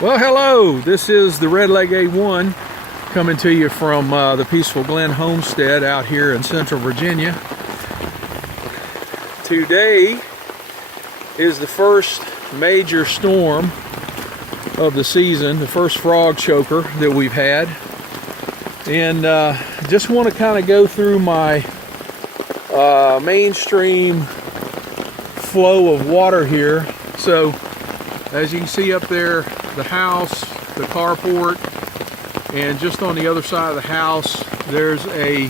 Well, hello, this is the Redleg A1 coming to you from the Peaceful Glen Homestead out here in Central Virginia. Today is the first major storm of the season, the first frog choker that we've had. And just want to kind of go through my mainstream flow of water here. So as you can see up there, the house, the carport, and just on the other side of the house there's a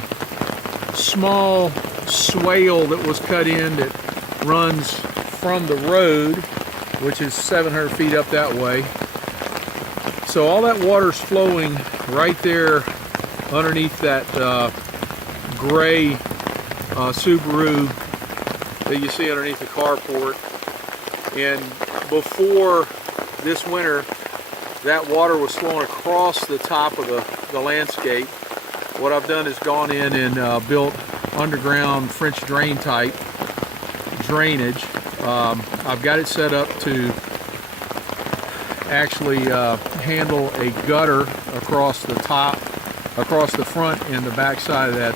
small swale that was cut in that runs from the road, which is 700 feet up that way. So all that water's flowing right there underneath that gray Subaru that you see underneath the carport. And before this winter, that water was flowing across the top of the landscape. What I've done is gone in and built underground French drain type drainage. I've got it set up to actually handle a gutter across the top, across the front and the back side of that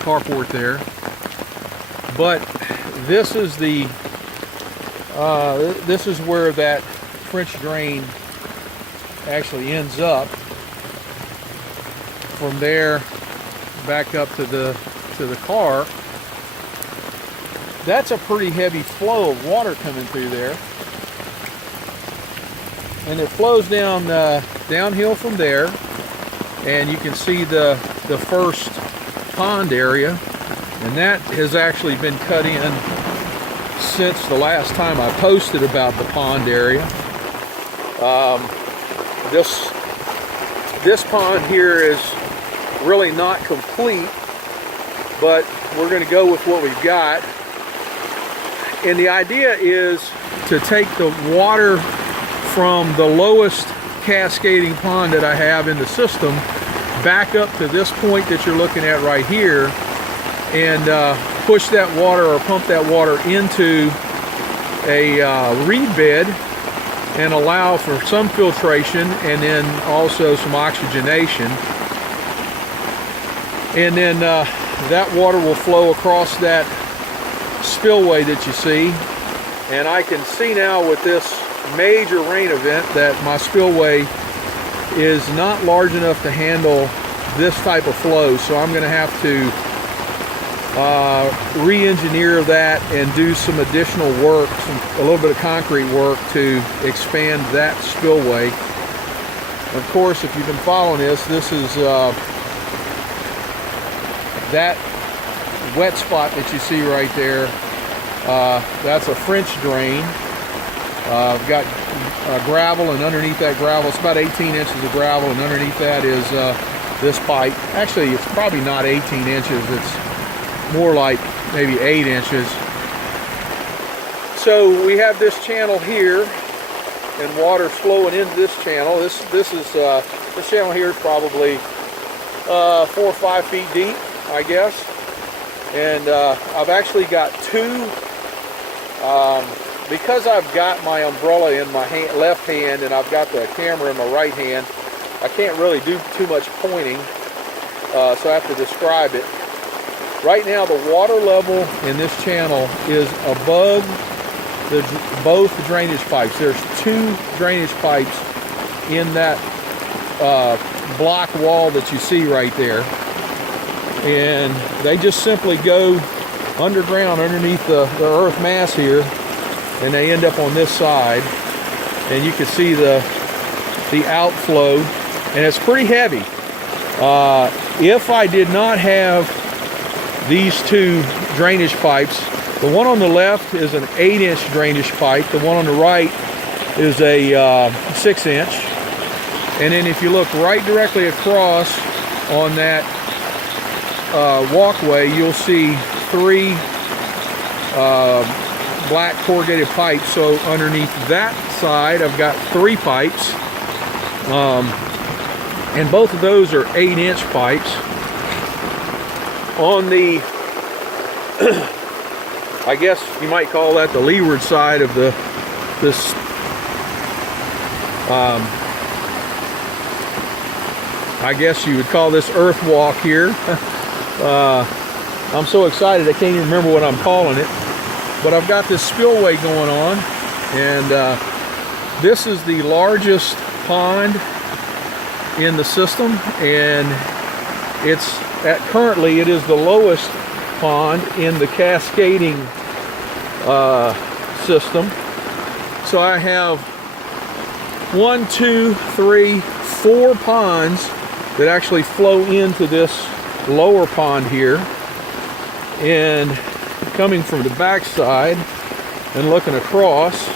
carport there. But this is the this is where that French drain actually ends up. From there back up to the car. That's a pretty heavy flow of water coming through there, and it flows down downhill from there, and you can see the first pond area, and that has actually been cut in since the last time I posted about the pond area. This pond here is really not complete, but we're going to go with what we've got. And the idea is to take the water from the lowest cascading pond that I have in the system back up to this point that you're looking at right here, and push that water or pump that water into a reed bed and allow for some filtration and then also some oxygenation. And then that water will flow across that spillway that you see. And I can see now with this major rain event that my spillway is not large enough to handle this type of flow, so I'm going to have to re-engineer that and do some additional work, a little bit of concrete work to expand that spillway. Of course, if you've been following this is that wet spot that you see right there. That's a French drain. I've got gravel, and underneath that gravel, it's about 18 inches of gravel, and underneath that is this pipe. Actually, it's probably not 18 inches. It's more like maybe 8 inches. So we have this channel here, and water's flowing into this channel. This channel here is probably 4 or 5 feet deep, I guess. And I've actually got two, because I've got my umbrella in my left hand and I've got the camera in my right hand, I can't really do too much pointing, so I have to describe it. Right now the water level in this channel is above both the drainage pipes. There's 2 drainage pipes in that block wall that you see right there, and they just simply go underground underneath the earth mass here, and they end up on this side, and you can see the outflow, and it's pretty heavy. If I did not have these 2 drainage pipes, the one on the left is an 8-inch drainage pipe, the one on the right is a 6-inch, and then if you look right directly across on that walkway, you'll see 3 black corrugated pipes. So underneath that side I've got 3 pipes, and both of those are 8-inch pipes. On the I guess you might call that the leeward side of this I guess you would call this earth walk here. I'm so excited I can't even remember what I'm calling it. But I've got this spillway going on, and this is the largest pond in the system, and currently it is the lowest pond in the cascading system. So I have 1, 2, 3, 4 ponds that actually flow into this lower pond here, and coming from the back side and looking across,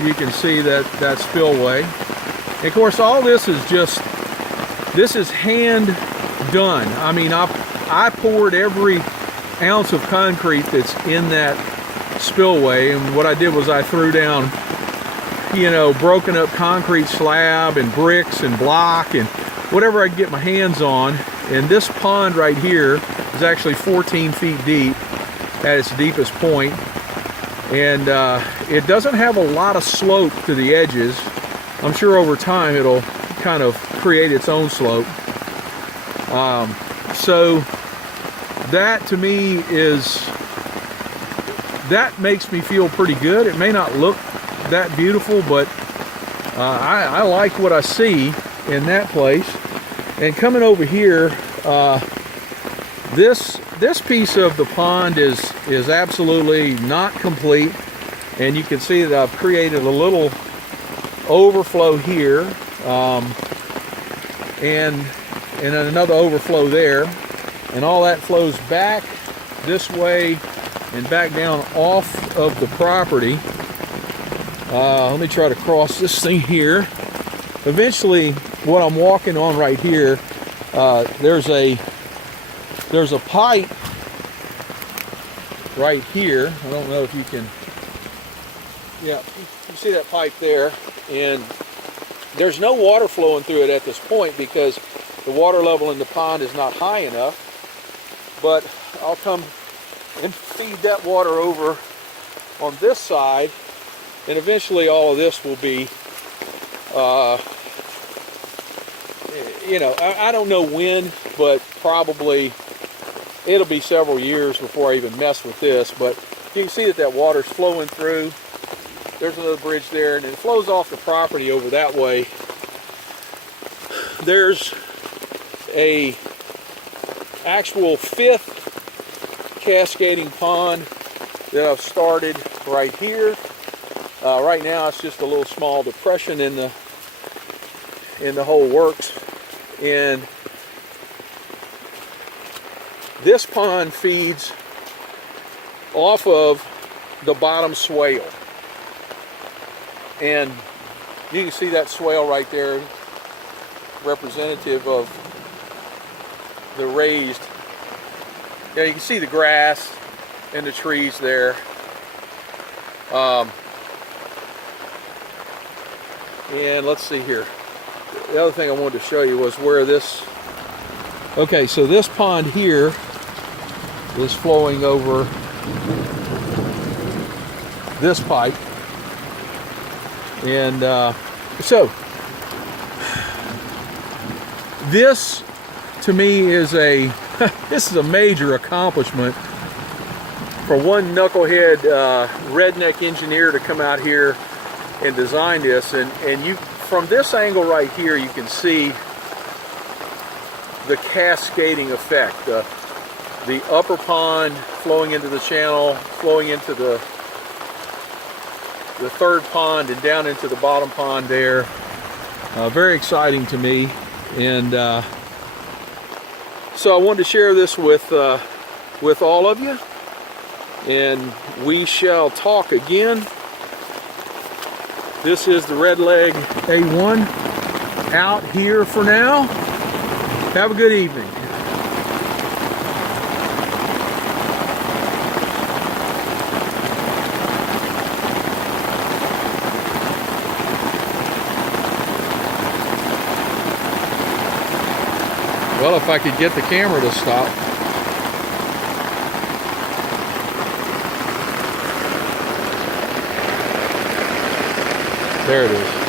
you can see that spillway. And of course, all this is hand done. I mean, I poured every ounce of concrete that's in that spillway, and what I did was I threw down, you know, broken up concrete slab and bricks and block and whatever I could get my hands on. And this pond right here is actually 14 feet deep at its deepest point, and it doesn't have a lot of slope to the edges. I'm sure over time it'll kind of create its own slope. So that to me that makes me feel pretty good. It may not look that beautiful, but I like what I see in that place. And coming over here, this piece of the pond is absolutely not complete, and you can see that I've created a little overflow here, and another overflow there, and all that flows back this way and back down off of the property. Let me try to cross this thing here. Eventually, what I'm walking on right here, there's a pipe right here. I don't know if you can, yeah, you see that pipe there, and there's no water flowing through it at this point because the water level in the pond is not high enough. But I'll come and feed that water over on this side, and eventually all of this will be, you know, I don't know when, but probably it'll be several years before I even mess with this. But you can see that water's flowing through. There's another bridge there, and it flows off the property over that way. There's a actual 5th cascading pond that I've started right here. Right now it's just a little small depression in the whole works, and this pond feeds off of the bottom swale, and you can see that swale right there, representative of the raised. Yeah, you can see the grass and the trees there. And let's see here. The other thing I wanted to show you was where this, okay, so this pond here is flowing over this pipe. And so this to me is this is a major accomplishment for one knucklehead redneck engineer to come out here and design this. And you, from this angle right here, you can see the cascading effect. The upper pond flowing into the channel, flowing into the third pond and down into the bottom pond there. Very exciting to me, and so I wanted to share this with all of you, and we shall talk again. This is the Redleg A1 out here for now. Have a good evening. Well, if I could get the camera to stop. There it is.